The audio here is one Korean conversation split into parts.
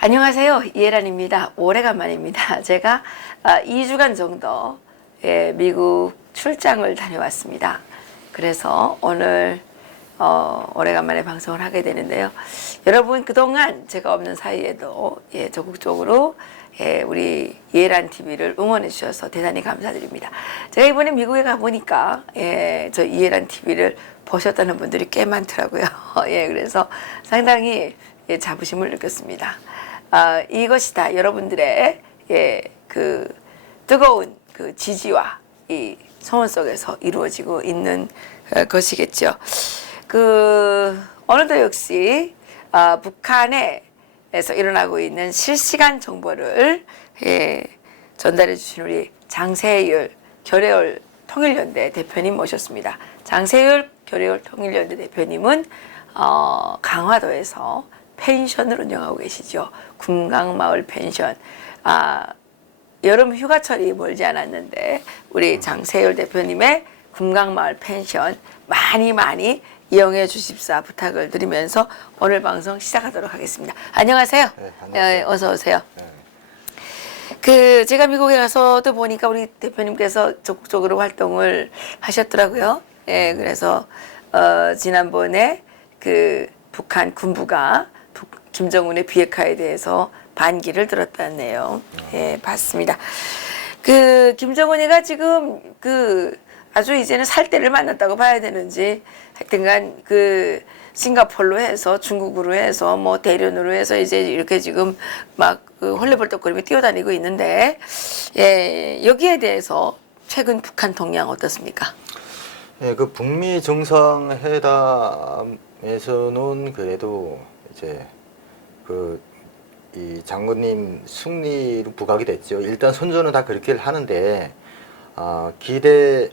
안녕하세요. 이혜란입니다. 오래간만입니다. 제가 아, 2주간 정도 예, 미국 출장을 다녀왔습니다. 그래서 오늘 어, 오래간만에 방송을 하게 되는데요. 여러분 그동안 제가 없는 사이에도 예, 적극적으로 예, 우리 예란 TV를 응원해 주셔서 대단히 감사드립니다. 제가 이번에 미국에 가 보니까 예, 저 이예란 TV를 보셨다는 분들이 꽤 많더라고요. 예, 그래서 상당히 예, 자부심을 느꼈습니다. 아, 이것이 다 여러분들의 예, 그 뜨거운 그 지지와 이 소원 속에서 이루어지고 있는 어, 것이겠죠. 그 오늘도 역시 아, 북한에서 일어나고 있는 실시간 정보를 예, 전달해 주신 우리 장세율 결의월 통일연대 대표님 모셨습니다. 장세율 결의월 통일연대 대표님은 어, 강화도에서 펜션을 운영하고 계시죠. 금강마을 펜션. 아, 여름 휴가철이 멀지 않았는데 우리 장세율 대표님의 금강마을 펜션 많이 많이 이용해 주십사 부탁을 드리면서 오늘 방송 시작하도록 하겠습니다. 안녕하세요. 네. 예, 어서 오세요. 네. 그 제가 미국에 가서도 보니까 우리 대표님께서 적극적으로 활동을 하셨더라고요. 예, 그래서 어 지난번에 그 북한 군부가 북- 김정은의 비핵화에 대해서 반기를 들었다는 내용 예, 봤습니다. 그 김정은이가 지금 그 아주 이제는 살 때를 만났다고 봐야 되는지 하여튼간 그 싱가폴로 해서 중국으로 해서 뭐 대련으로 해서 이제 이렇게 지금 막 그 헐레벌떡거리며 뛰어다니고 있는데 예 여기에 대해서 최근 북한 동향 어떻습니까? 예, 그 북미 정상회담에서는 그래도 이제 그 이 장군님 승리로 부각이 됐죠. 일단 선조는 다 그렇게 하는데 아, 기대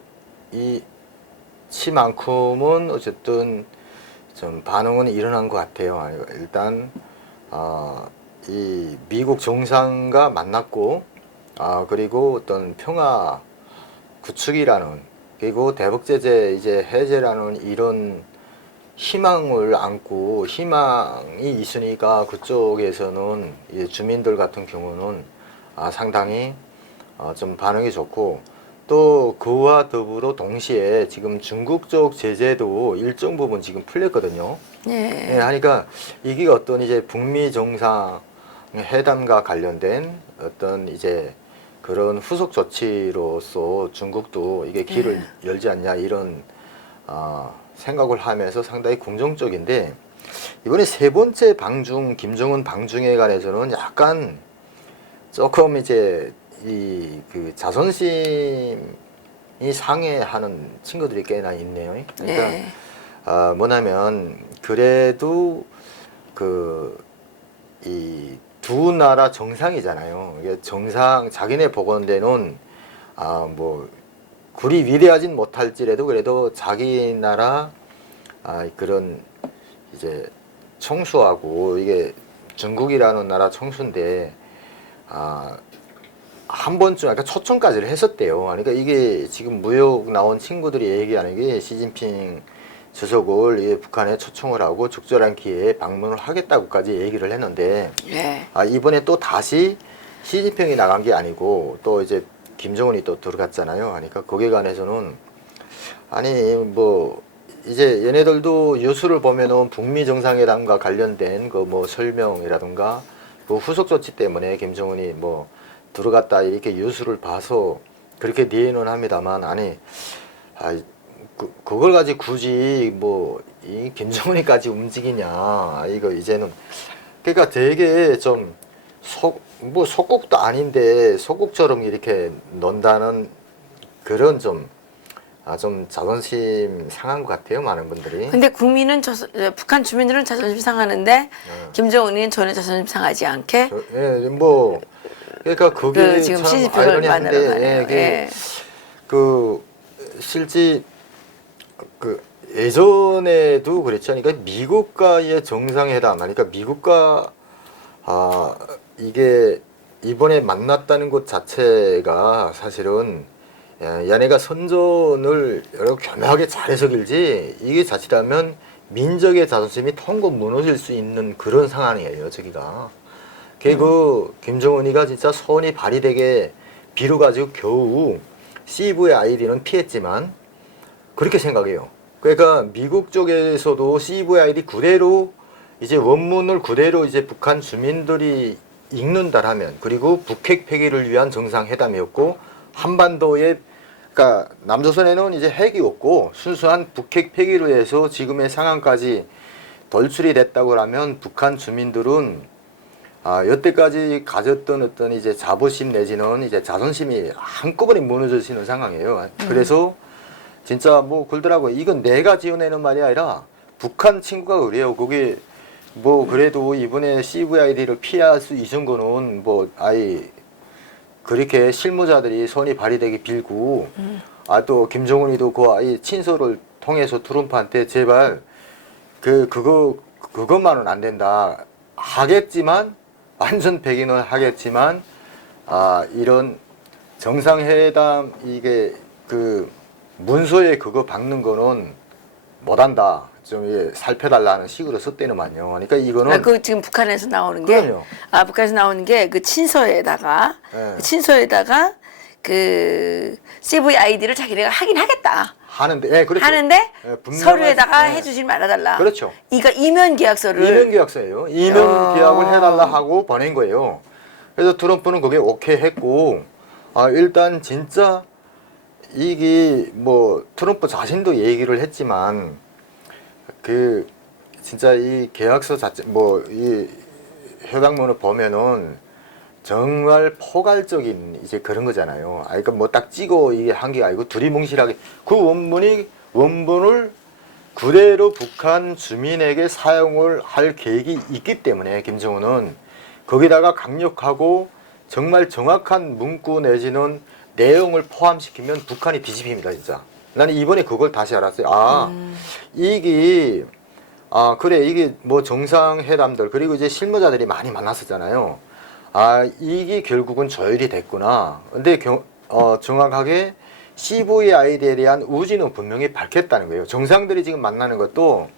이치만큼은 어쨌든 좀 반응은 일어난 것 같아요. 아, 일단 아, 이 미국 정상과 만났고 아 그리고 어떤 평화 구축이라는 그리고 대북 제재 이제 해제라는 이런 희망을 안고 희망이 있으니까 그쪽에서는 이제 주민들 같은 경우는 아, 상당히 어, 좀 반응이 좋고 또 그와 더불어 동시에 지금 중국 쪽 제재도 일정 부분 지금 풀렸거든요. 예, 예. 하니까 이게 어떤 이제 북미 정상 회담과 관련된 어떤 이제 그런 후속 조치로서 중국도 이게 길을 열지 않냐 이런 어, 생각을 하면서 상당히 긍정적인데 이번에 세 번째 방중 김정은 방중에 관해서는 약간 조금 이제 이 그 자존심이 상해하는 친구들이 꽤나 있네요. 그러니까 예. 아, 뭐냐면 그래도 그 이 두 나라 정상이잖아요. 이게 정상 자기네 복원되는 아뭐 굴이 위대하진 못할지라도 그래도 자기 나라 아 그런 이제 청수하고 이게 중국이라는 나라 청수인데 아 한 번쯤 아까 초청까지를 했었대요. 그러니까 이게 지금 무역 나온 친구들이 얘기하는 게 시진핑 주석을 이 북한에 초청을 하고 적절한 기회에 방문을 하겠다고까지 얘기를 했는데 예. 아 이번에 또 다시 시진핑이 나간 게 아니고 또 이제 김정은이 또 들어갔잖아요. 그러니까 거기에 관해서는 아니 뭐 이제 얘네들도 뉴스를 보면은 북미 정상회담과 관련된 그 뭐 설명이라든가 그 후속 조치 때문에 김정은이 뭐 들어갔다 이렇게 뉴스를 봐서 그렇게 이해는 합니다만 아니 아 그, 그걸 가지고 굳이 뭐 이 김정은이까지 움직이냐 이거 이제는 그러니까 되게 좀 속 뭐 속국도 아닌데 속국처럼 이렇게 논다는 그런 좀 아, 좀 자존심 상한 것 같아요, 많은 분들이. 근데 국민은 저, 북한 주민들은 자존심 상하는데 어. 김정은이는 전혀 자존심 상하지 않게 저, 예, 뭐, 그러니까 그게 그 지금 참 아이러니한데. 예, 그, 예. 그, 실제, 그, 예전에도 그랬죠. 그러니까 미국과의 정상회담, 그러니까 미국과, 아, 이게 이번에 만났다는 것 자체가 사실은 야, 얘네가 선전을 여러 교묘하게 잘해서 길지 이게 자칫하면 민족의 자존심이 통고 무너질 수 있는 그런 상황이에요 저기가 걔그 김정은이가 진짜 손이 발휘되게 비루가지고 겨우 CVID는 피했지만 그렇게 생각해요. 그러니까 미국 쪽에서도 CVID 그대로 이제 원문을 그대로 이제 북한 주민들이 읽는다라면 그리고 북핵 폐기를 위한 정상회담이었고 한반도에 그러니까 남조선에는 이제 핵이 없고 순수한 북핵 폐기로 해서 지금의 상황까지 돌출이 됐다고 하면 북한 주민들은 아, 여태까지 가졌던 어떤 이제 자부심 내지는 이제 자존심이 한꺼번에 무너져지는 상황이에요. 그래서 진짜 뭐 그러더라고요. 이건 내가 지어내는 말이 아니라 북한 친구가 그래요. 거기 뭐 그래도 이번에 CVID를 피할 수 있은 거는 뭐 아이 그렇게 실무자들이 손이 발휘되게 빌고 아또 김정은이도 그 아이 친서를 통해서 트럼프한테 제발 그 그거 그것만은 안 된다 하겠지만 완전 백인은 하겠지만 아 이런 정상회담 이게 그 문서에 그거 박는 거는 못한다 좀 예, 살펴달라는 식으로 썼대는만요. 그러니까 이거는 아, 그 지금 북한에서 나오는 게, 그럼요. 아 북한에서 나오는 게 그 친서에다가 네. 그 친서에다가 그 CVID를 자기네가 하긴 하겠다. 하는데 예, 그렇죠. 하는데 예, 분명한- 서류에다가 예. 해주질 말아달라. 그렇죠. 이가 이면 계약서를 이면 계약서예요. 이면 야. 계약을 해달라 하고 보낸 거예요. 그래서 트럼프는 그게 오케이 했고, 아, 일단 진짜 이게 뭐 트럼프 자신도 얘기를 했지만 그 진짜 이 계약서 자체 뭐 이 협약문을 보면은 정말 포괄적인 이제 그런 거잖아요. 아, 그러니까 뭐 딱 찍어 이게 한 게 아니고 두리뭉실하게 그 원문이 원문을 그대로 북한 주민에게 사용을 할 계획이 있기 때문에 김정은은 거기다가 강력하고 정말 정확한 문구 내지는 내용을 포함시키면 북한이 뒤집힙니다 진짜. 나는 이번에 그걸 다시 알았어요. 아 이게 아 그래 이게 뭐 정상회담들 그리고 이제 실무자들이 많이 만났었잖아요. 아 이게 결국은 조율이 됐구나. 근데 경, 어, 정확하게 CVID에 대한 우지는 분명히 밝혔다는 거예요. 정상들이 지금 만나는 것도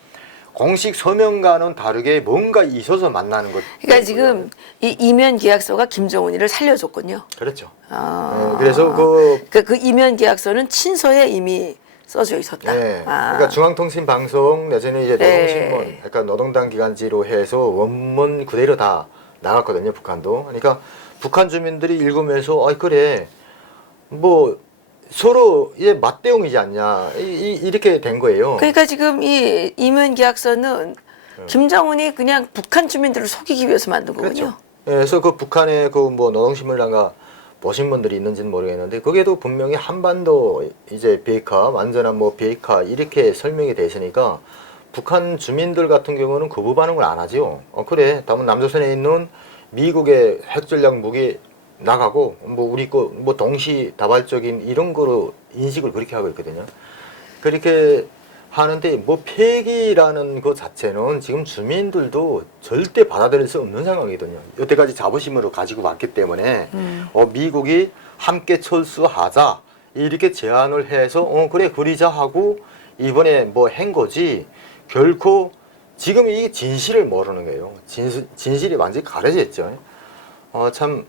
공식 서명과는 다르게 뭔가 있어서 만나는 것. 그러니까 지금 이 이면 계약서가 김정은이를 살려줬군요. 그렇죠. 아. 네, 그래서 그 그러니까 그 이면 계약서는 친서에 이미 써져 있었다. 네. 아. 그러니까 중앙통신방송 내지는 이제 네. 노동신문, 그러니까 노동당 기간지로 해서 원문 그대로 다 나갔거든요, 북한도. 그러니까 북한 주민들이 읽으면서, 아 그래, 뭐 서로 이제 맞대응이지 않냐, 이, 이, 렇게된 거예요. 그러니까 지금 이 이면 계약서는 네. 김정은이 그냥 북한 주민들을 속이기 위해서 만든 거군요. 그렇죠. 예, 그래서 그 북한의 그 뭐 노동신문란가 보신 분들이 있는지는 모르겠는데 거기에도 분명히 한반도 이제 비핵화 완전한 뭐 비핵화 이렇게 설명이 돼 있으니까 북한 주민들 같은 경우는 거부 반응을 안 하죠. 어 그래, 다음 남조선에 있는 미국의 핵전략 무기 나가고 뭐 우리 거뭐 동시 다발적인 이런 거로 인식을 그렇게 하고 있거든요. 그렇게 하는데 뭐 폐기라는 것 자체는 지금 주민들도 절대 받아들일 수 없는 상황이거든요. 여태까지 자부심으로 가지고 왔기 때문에 어, 미국이 함께 철수하자 이렇게 제안을 해서 어 그래 그리자 하고 이번에 뭐 한 거지 결코 지금 이 진실을 모르는 거예요. 진실, 진실이 완전히 가려져 있죠. 어, 참,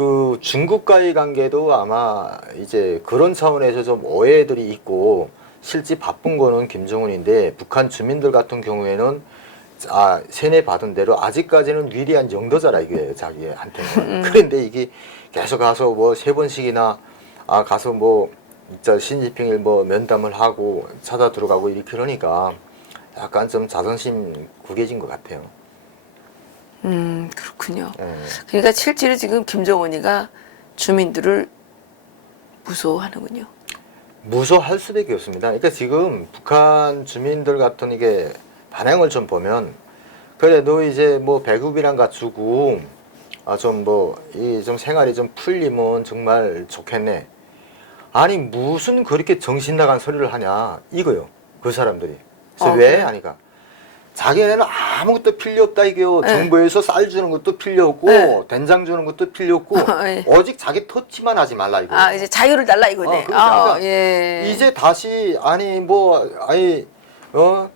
그 중국과의 관계도 아마 이제 그런 차원에서 좀 오해들이 있고 실제 바쁜 거는 김정은인데 북한 주민들 같은 경우에는 아 세뇌 받은 대로 아직까지는 위대한 영도자라 이거예요 자기한테는 그런데 이게 계속 가서 뭐 세 번씩이나 아 가서 뭐 진짜 신지핑을 뭐 면담을 하고 찾아 들어가고 이렇게 그러니까 약간 좀 자존심 구겨진 것 같아요. 음 그렇군요. 예. 그러니까 실제로 지금 김정은이가 주민들을 무서워하는군요. 무서워할 수밖에 없습니다. 그러니까 지금 북한 주민들 같은 이게 반응을 좀 보면 그래 너 이제 뭐 배급이랑 갖추고 아 좀 뭐 이 좀 생활이 좀 풀리면 정말 좋겠네. 아니 무슨 그렇게 정신 나간 소리를 하냐 이거요 그 사람들이. 그래서 어, 왜 그래요? 하니까 자기네는 아무것도 필요 없다 이게요. 네. 정부에서 쌀 주는 것도 필요 없고 네. 된장 주는 것도 필요 없고 예. 오직 자기 터치만 하지 말라 이거. 아 이제 자유를 달라 이거네. 어, 그러니까 아, 예. 이제 다시 아니 뭐 아니 어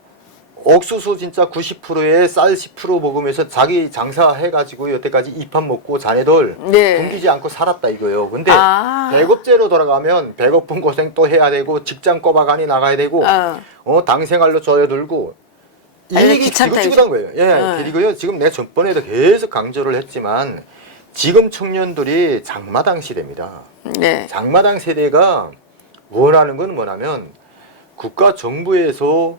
옥수수 진짜 90%에 쌀 10% 먹으면서 자기 장사해가지고 여태까지 입밥 먹고 자네들 네. 굶기지 않고 살았다 이거예요. 근데 아. 배급제로 돌아가면 배고픈 고생 또 해야 되고 직장 꼬박안이 나가야 되고 어. 어, 당생활로 조여들고 아니, 이게 귀찮다, 지긋지긋한 거예요. 예, 어. 그리고요 지금 내가 전번에도 계속 강조를 했지만 지금 청년들이 장마당 시대입니다. 네. 장마당 세대가 원하는 건 뭐냐면 국가 정부에서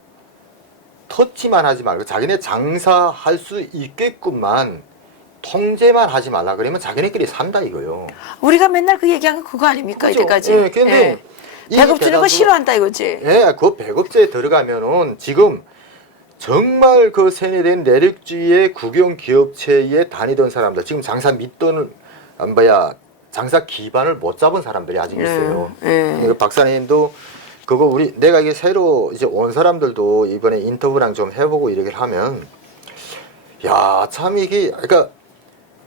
터치만 하지 말고 자기네 장사할 수 있게끔만 통제만 하지 말라 그러면 자기네끼리 산다 이거요. 우리가 맨날 그 얘기한 거 그거 아닙니까 그죠? 이때까지? 예, 근데 이 배급 주는 거 싫어한다 이거지. 예, 그 배급제에 들어가면은 지금 정말 그 세뇌된 내륙주의의 국영 기업체에 다니던 사람들 지금 장사 믿던 안 뭐야 장사 기반을 못 잡은 사람들이 아직 있어요. 예. 그 박사님도 그거 우리 내가 이게 새로 이제 온 사람들도 이번에 인터뷰랑 좀 해보고 이렇게 하면 야 참 이게 그러니까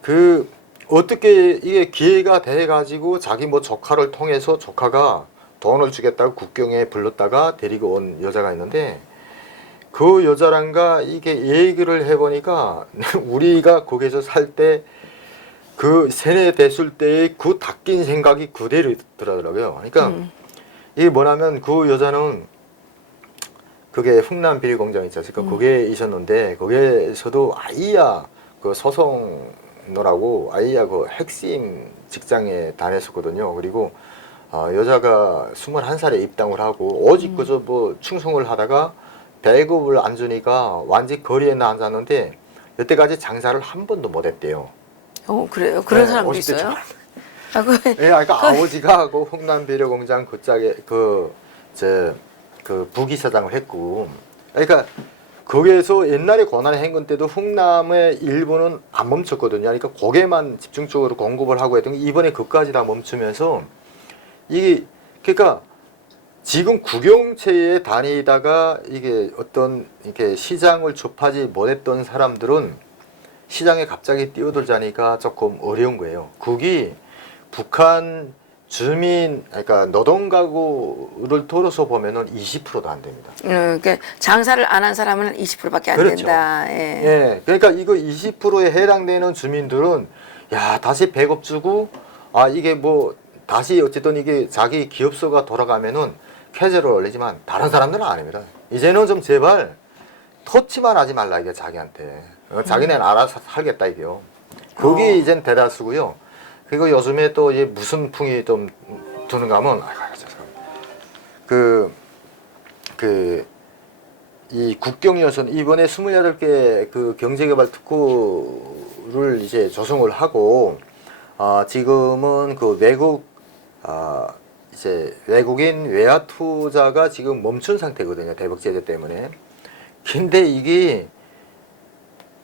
그 어떻게 이게 기회가 돼 가지고 자기 뭐 조카를 통해서 조카가 돈을 주겠다고 국경에 불렀다가 데리고 온 여자가 있는데 그 여자랑가 이게 얘기를 해보니까 우리가 거기서 살 때 그 세뇌됐을 때의 그 닦인 생각이 그대로 있더라고요. 그러니까 음. 이게 뭐냐면 그 여자는 그게 흥남 비리 공장 있지 않습니까? 음. 거기에 있었는데 거기에서도 아이야 그 소송노라고 아이야 그 핵심 직장에 다녔었거든요. 그리고 어, 여자가 21살에 입당을 하고 음. 오직 그저 뭐 충성을 하다가 배급을 안 주니까 완전 거리에 앉았는데 여태까지 장사를 한 번도 못 했대요. 어 그래요. 그런 네, 사람도 50대 있어요. 초반. 아, 그, 예, 그러니까 아버지가 그 흥남 비료 공장 그 짝에 그저그 부기사장을 했고, 그러니까 거기에서 옛날에 고난의 행군 때도 흥남의 일부는 안 멈췄거든요. 그러니까 거기에만 집중적으로 공급을 하고 했던 게 이번에 그까지 다 멈추면서 이게 그러니까 지금 국영체에 다니다가 이게 어떤 이렇게 시장을 접하지 못했던 사람들은 시장에 갑자기 뛰어들자니까 조금 어려운 거예요. 국이 북한 주민 그러니까 노동 가구를 털어서 보면은 20%도 안 됩니다. 음, 그 장사를 안 한 사람은 20%밖에 안 그렇죠. 된다. 예. 예. 그러니까 이거 20%에 해당되는 주민들은 야, 다시 배급 주고 아, 이게 뭐 다시 어쨌든 이게 자기 기업소가 돌아가면은 쾌재를 올리지만 다른 사람들은 아닙니다. 이제는 좀 제발 터치만 하지 말라 이게 자기한테. 어, 자기네는 알아서 살겠다 이게요. 그게 어. 이젠 대다수고요. 그리고 요즘에 또 이제 무슨 풍이 좀 드는가 하면 아이고, 죄송합니다. 그, 그, 이 국경여선 이번에 28개 그 경제개발 특구를 이제 조성을 하고 아 지금은 그 외국 아 이제 외국인 외화 투자가 지금 멈춘 상태거든요 대북 제재 때문에 근데 이게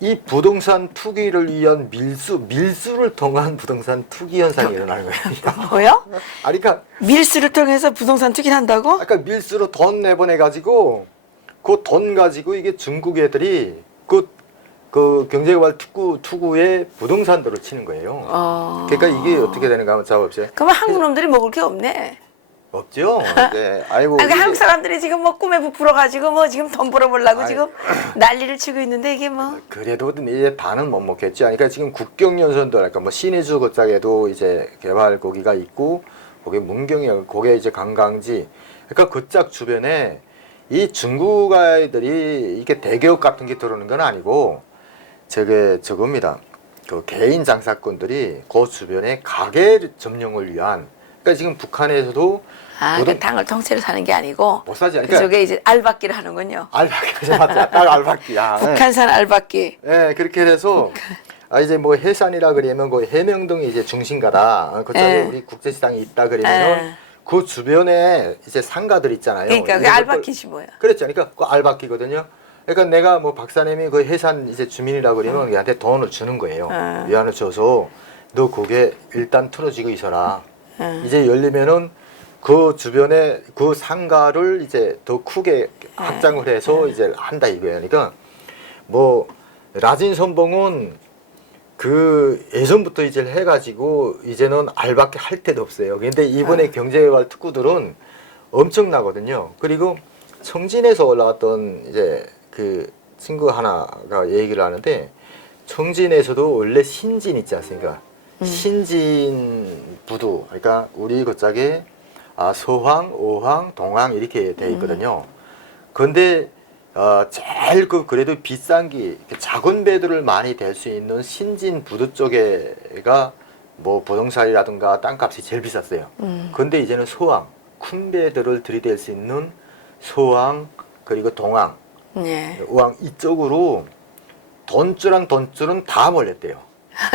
이 부동산 투기를 위한 밀수 밀수를 통한 부동산 투기 현상이 일어나는 거예요. 뭐요? 아 그러니까 밀수를 통해서 부동산 투기를 한다고? 아까 밀수로 돈 내보내 가지고 그 돈 가지고 이게 중국 애들이 그, 그 경제개발 투구 투구에 부동산들을 치는 거예요. 어. 그러니까 이게 어떻게 되는가 하면 작업체 그러면 한국 놈들이 먹을 게 없네. 없죠. 네. 아이고. 아, 그 한국 사람들이 지금 뭐 꿈에 부풀어가지고 뭐 지금 돈 벌어보려고 아이. 지금 난리를 치고 있는데 이게 뭐. 그래도 이제 다는 못 먹겠죠. 그러니까 지금 국경연선도 그러니까 뭐 신의주 그쪽에도 이제 개발 거기가 있고 거기 문경이 거기에 이제 관광지. 그러니까 그짝 주변에 이 중국 아이들이 이게 대기업 같은 게 들어오는 건 아니고 저게 저겁니다. 그 개인 장사꾼들이 그 주변에 가게 점령을 위한 그러니까 지금 북한에서도 아, 모든- 그 당을 통째로 사는 게 아니고 못 사지 않으니까 그쪽에 이제 알박기를 하는군요. 알바끼 맞다. 딱 알바끼야. 네. 북한산 알박기. 예, 그렇게 돼서 아 이제 뭐 해산이라 그러면 그 해명동이 이제 중심가다. 어, 그쪽에 예. 우리 국제시장이 있다 그러면은 예. 그 주변에 이제 상가들 있잖아요. 그러니까 그 이런 알박기지 뭐야. 그렇죠. 그러니까 그 알바끼거든요. 그러니까 내가 뭐 박사님이 그 해산 이제 주민이라 그러면 얘한테 돈을 주는 거예요. 어. 위안을 줘서 너 그게 일단 틀어지고 있어라. 어. 이제 열리면은 그 주변에 그 상가를 이제 더 크게 확장을 해서 이제 한다 이거예요. 그러니까 뭐 라진 선봉은 그 예전부터 이제 해가지고 이제는 알밖에 할 데도 없어요. 근데 이번에 경제개발 특구들은 엄청나거든요. 그리고 청진에서 올라왔던 이제 그 친구 하나가 얘기를 하는데 청진에서도 원래 신진 있지 않습니까? 신진 부두 그러니까 우리 그짝에 아, 서황, 오황, 동황 이렇게 돼 있거든요. 그런데 어, 제일 그 그래도 비싼 게 작은 배들을 많이 댈 수 있는 신진 부두 쪽에가 뭐 부동산이라든가 땅값이 제일 비쌌어요. 음. 근데 이제는 소왕, 큰 배들을 들이댈 수 있는 소왕 그리고 동왕, 예. 우왕 이쪽으로 돈줄랑 돈줄은 다 몰렸대요.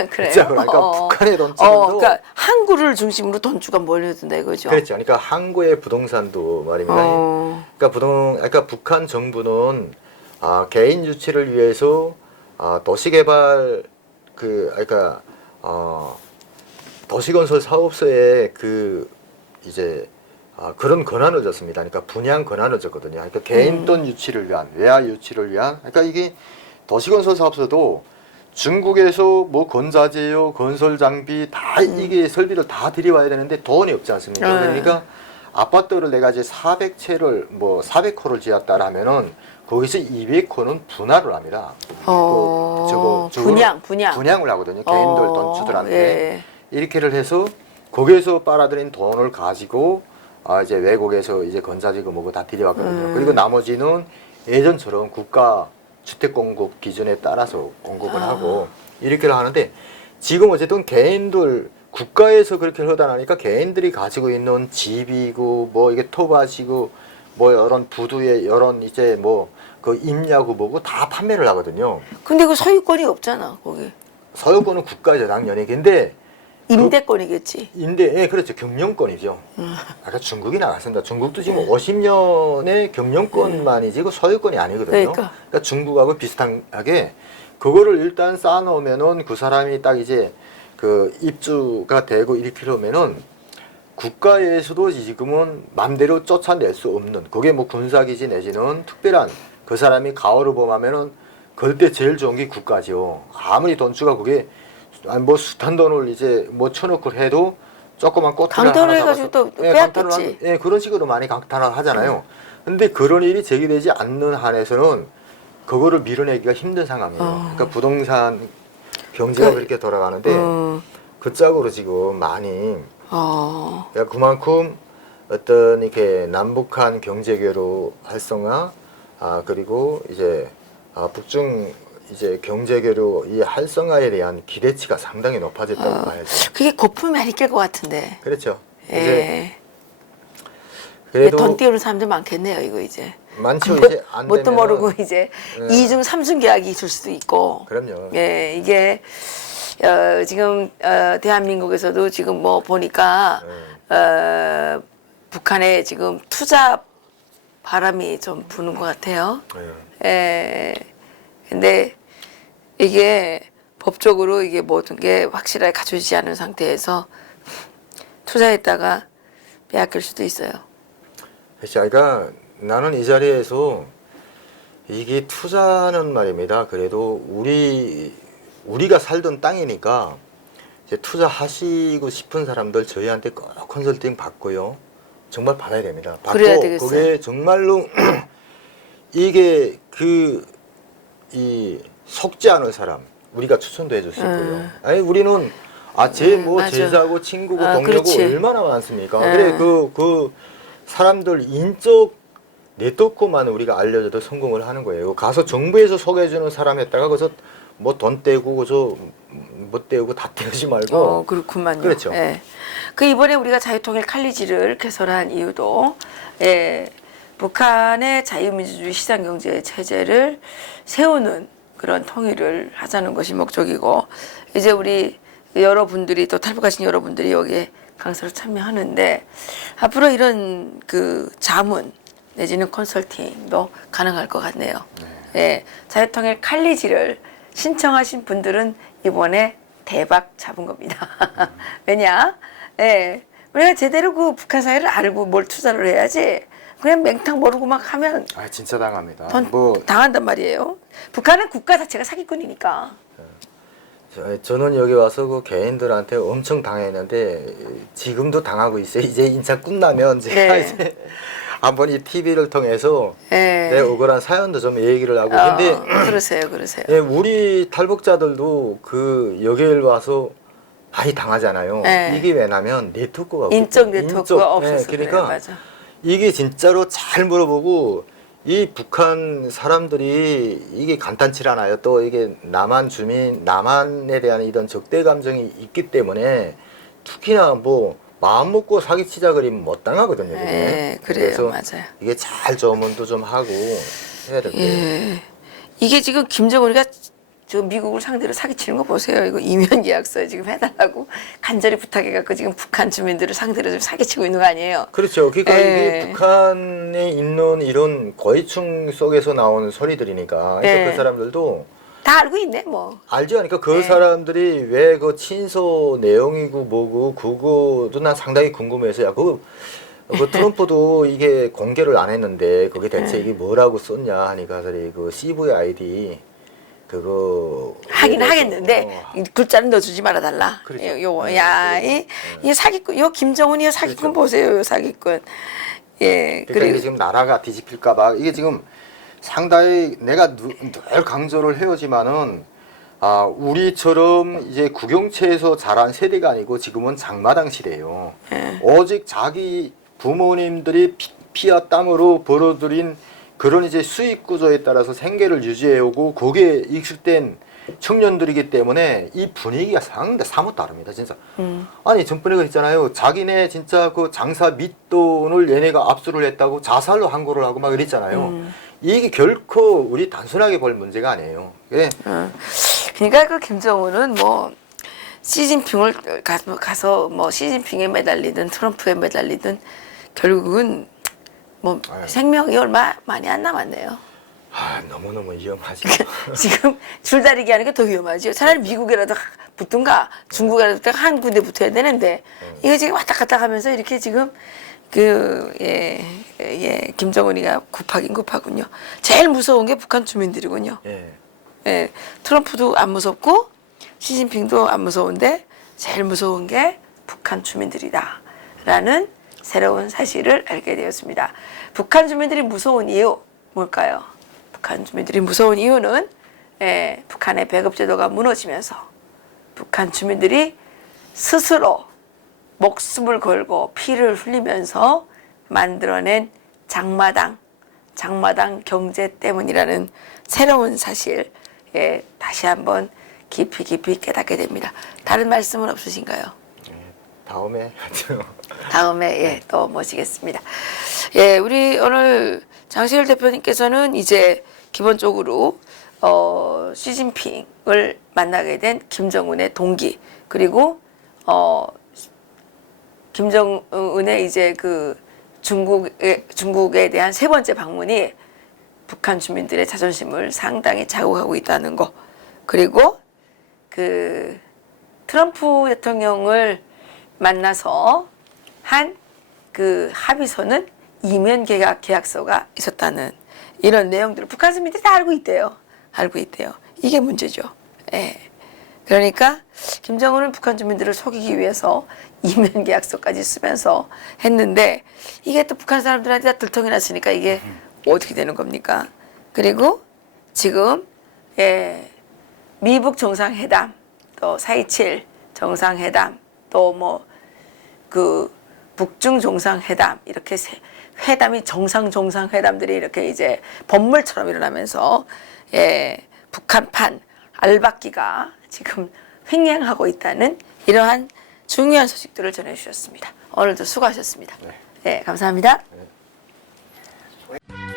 그래요. 진짜 그러니까 어. 북한의 돈줄도 어, 그러니까 항구를 중심으로 돈주가 몰려든다 이거죠. 그렇죠. 그러니까 항구의 부동산도 말입니다. 어. 그러니까 부동, 그러니까 북한 정부는 아, 개인 유치를 위해서 아, 도시개발 그, 그러니까 어, 도시건설 사업소에 그 이제 아, 그런 권한을 줬습니다. 그러니까 분양 권한을 줬거든요. 그러니까 개인 돈 유치를 위한 외화 유치를 위한 그러니까 이게 도시건설 사업소도 중국에서 뭐 건자재요, 건설 장비 다 이게 설비를 다 들여와야 되는데 돈이 없지 않습니까? 네. 그러니까 아파트를 내가 이제 400채를 뭐 400호를 지었다 하면은 거기서 200호는 분할을 합니다. 어. 그 저거 분양, 분양. 분양을 하거든요. 개인들 어, 돈 주들한테 예. 이렇게를 해서 거기에서 빨아들인 돈을 가지고 아 이제 외국에서 이제 건자지고 뭐고 다 들여왔거든요. 음. 그리고 나머지는 예전처럼 국가 주택 공급 기준에 따라서 공급을 아. 하고 이렇게를 하는데 지금 어쨌든 개인들 국가에서 그렇게 하다 나니까 개인들이 가지고 있는 집이고 뭐 이게 토밭이고 뭐 이런 부두에 이런 이제 뭐 그 임야고 뭐고 다 판매를 하거든요. 근데 그 소유권이 없잖아 거기. 서유권은 국가죠 당연히. 근데 임대권이겠지. 임대, 예, 그렇죠. 경영권이죠. 아까 중국이 나갔습니다. 중국도 지금 50년의 경영권만이지 그 소유권이 아니거든요. 그러니까. 그러니까 중국하고 비슷하게 그거를 일단 쌓아놓으면은 그 사람이 딱 이제 그 입주가 되고 이렇게 하면은 국가에서도 지금은 맘대로 쫓아낼 수 없는 그게 뭐 군사기지 내지는 특별한 그 사람이 가오를 범하면은 그때 제일 좋은 게 국가죠. 아무리 돈주가 그게 아니 뭐 숱한 돈을 이제 뭐 쳐놓고 해도 조그만 꽃을 강탈을 하나 해가지고 또 예, 예, 그런 식으로 많이 강탈을 하잖아요. 근데 그런 일이 제기되지 않는 한에서는 그거를 밀어내기가 힘든 상황이에요. 어. 그러니까 부동산 경제가 그- 그렇게 돌아가는데 어. 그 짝으로 지금 많이 어. 그러니까 그만큼 어떤 이렇게 남북한 경제교류 활성화 아 그리고 이제 아, 북중 이제 경제 교류 이 활성화에 대한 기대치가 상당히 높아졌다고 어. 봐야죠. 그게 거품이 안낄것 같은데. 그렇죠. 예. 그래도 돈 띄우는 사람들 많겠네요 이거 이제. 많죠 못- 이제 안 뭣도 모르고 이제 예. 이중 삼중 계약이 있을 수도 있고. 그럼요. 예, 이게 어, 지금 어, 대한민국에서도 지금 뭐 보니까 네. 어, 북한에 지금 투자 바람이 좀 부는 것 같아요. 예. 예. 근데 이게 법적으로 이게 모든 게 확실하게 갖춰지지 않은 상태에서 투자했다가 빼앗길 수도 있어요. 그렇죠. 그러니까 나는 이 자리에서 이게 투자는 말입니다. 그래도 우리 우리가 살던 땅이니까 이제 투자하시고 싶은 사람들 저희한테 꼭 컨설팅 받고요. 정말 받아야 됩니다. 받고 그래야 되겠어요. 그게 정말로 이게 그 이 속지 않은 사람 우리가 추천도 해줄 수 있고요. 음. 아니 우리는 아제 음, 뭐 맞아. 제자고 친구고 아, 동료고 그렇지. 얼마나 많습니까? 음. 그래 그그 사람들 인적 네트워크만 우리가 알려줘도 성공을 하는 거예요. 가서 정부에서 소개해주는 사람 했다가 거기서 뭐 돈 떼고 그저 못 떼고 다 떼지 말고 어, 그렇구만요. 그렇죠. 예. 그 이번에 우리가 자유통일 칼리지를 개설한 이유도 예, 북한의 자유민주주의 시장경제 체제를 세우는 그런 통일을 하자는 것이 목적이고 이제 우리 여러분들이 또 탈북하신 여러분들이 여기에 강사로 참여하는데 앞으로 이런 그 자문 내지는 컨설팅도 가능할 것 같네요. 예, 자유통일 칼리지를 신청하신 분들은 이번에 대박 잡은 겁니다. 왜냐? 예, 우리가 제대로 그 북한 사회를 알고 뭘 투자를 해야지. 그냥 맹탕 모르고 막 하면 아 진짜 당합니다. 돈뭐 당한단 말이에요. 북한은 국가 자체가 사기꾼이니까. 저- 저는 여기 와서 그 개인들한테 엄청 당했는데 지금도 당하고 있어요. 이제 인사 끝나면 제가 네. 이제 한번 이 TV를 통해서 예. 내 억울한 사연도 좀 얘기를 하고 어, 근데 그러세요, 그러세요. 예, 우리 탈북자들도 그 여길 와서 많이 당하잖아요. 네. 이게 왜냐면 네트워크가 없기 인적 때문에. 네트워크가 인적, 없어서 예, 그래요, 그러니까 맞아. 이게 진짜로 잘 물어보고 이 북한 사람들이 이게 간단치 않아요. 또 이게 남한 주민, 남한에 대한 이런 적대 감정이 있기 때문에 특히나 뭐 마음 먹고 사기치자 그러면 못 당하거든요. 예, 그래요, 맞아요. 이게 잘 조문도 좀 하고 해야 될 거예요. 예. 이게 지금 김정은이가 저 미국을 상대로 사기치는 거 보세요. 이거 이면 계약서 지금 해달라고 간절히 부탁해갖고 지금 북한 주민들을 상대로 좀 사기치고 있는 거 아니에요? 그렇죠. 그러니까 예. 이게 북한에 있는 이런 고위층 속에서 나온 소리들이니까 그러니까 예. 그 사람들도 다 알고 있네, 뭐. 알죠. 그러니까 그 네. 사람들이 왜 그 친서 내용이고 뭐고 그거도 난 상당히 궁금해서 야 그, 그 트럼프도 이게 공개를 안 했는데 그게 대체 네. 이게 뭐라고 썼냐 하니까 그 CVID 그거 하긴 하겠는데 어, 이 글자는 넣어주지 말아달라. 그렇죠. 요, 요, 네, 야, 그렇죠. 이, 이 사기꾼, 요 김정은이 요 사기꾼 그렇죠. 보세요, 요 사기꾼. 예, 그러니까 그리고 이게 지금 나라가 뒤집힐까봐 이게 지금 상당히 내가 누- 늘 강조를 해오지만은 아 우리처럼 이제 국영체에서 자란 세대가 아니고 지금은 장마당 시대예요. 예. 오직 자기 부모님들이 피, 피와 땀으로 벌어들인 그런 이제 수익 구조에 따라서 생계를 유지해오고 거기에 익숙된 청년들이기 때문에 이 분위기가 상당히 사뭇 다릅니다, 진짜. 음. 아니 전번에 그랬잖아요. 자기네 진짜 그 장사 밑돈을 얘네가 압수를 했다고 자살로 항고를 하고 막 그랬잖아요. 음. 이게 결코 우리 단순하게 볼 문제가 아니에요. 예. 어. 그러니까 그 김정은은 뭐 시진핑을 가서, 가서 뭐 시진핑에 매달리든 트럼프에 매달리든 결국은 뭐 아유. 생명이 얼마 많이 안 남았네요. 아 너무 너무 위험하죠. 지금 줄다리기 하는 게 더 위험하죠. 차라리 미국이라도 붙든가 중국이라도 한 군데 붙어야 되는데 이거 지금 왔다 갔다 하면서 이렇게 지금 그, 예, 예, 김정은이가 급하긴 급하군요. 제일 무서운 게 북한 주민들이군요. 예. 예, 트럼프도 안 무섭고 시진핑도 안 무서운데 제일 무서운 게 북한 주민들이다라는 새로운 사실을 알게 되었습니다. 북한 주민들이 무서운 이유 뭘까요? 북한 주민들이 무서운 이유는 예, 북한의 배급 제도가 무너지면서 북한 주민들이 스스로 목숨을 걸고 피를 흘리면서 만들어낸 장마당, 장마당 경제 때문이라는 새로운 사실, 예, 다시 한번 깊이 깊이 깨닫게 됩니다. 다른 말씀은 없으신가요? 다음에 하죠. 다음에 예, 또 모시겠습니다. 예, 우리 오늘 장시열 대표님께서는 이제 기본적으로 어, 시진핑을 만나게 된 김정은의 동기 그리고 어, 김정은의 이제 그 중국에 중국에 대한 세 번째 방문이 북한 주민들의 자존심을 상당히 자극하고 있다는 거 그리고 그 트럼프 대통령을 만나서 한 그 합의서는 이면 계약 계약서가 있었다는 이런 내용들을 북한 주민들이 다 알고 있대요. 알고 있대요. 이게 문제죠. 예. 그러니까 김정은은 북한 주민들을 속이기 위해서 이면 계약서까지 쓰면서 했는데 이게 또 북한 사람들한테 다 들통이 났으니까 이게 어떻게 되는 겁니까? 그리고 지금 예, 미북 정상회담 또 4.27 정상회담 또 뭐 그 북중 정상회담 이렇게 세- 회담이 정상 정상 회담들이 이렇게 이제 법물처럼 일어나면서 예, 북한판 알박기가 지금 횡행하고 있다는 이러한 중요한 소식들을 전해 주셨습니다. 오늘도 수고하셨습니다. 네. 예, 감사합니다. 네.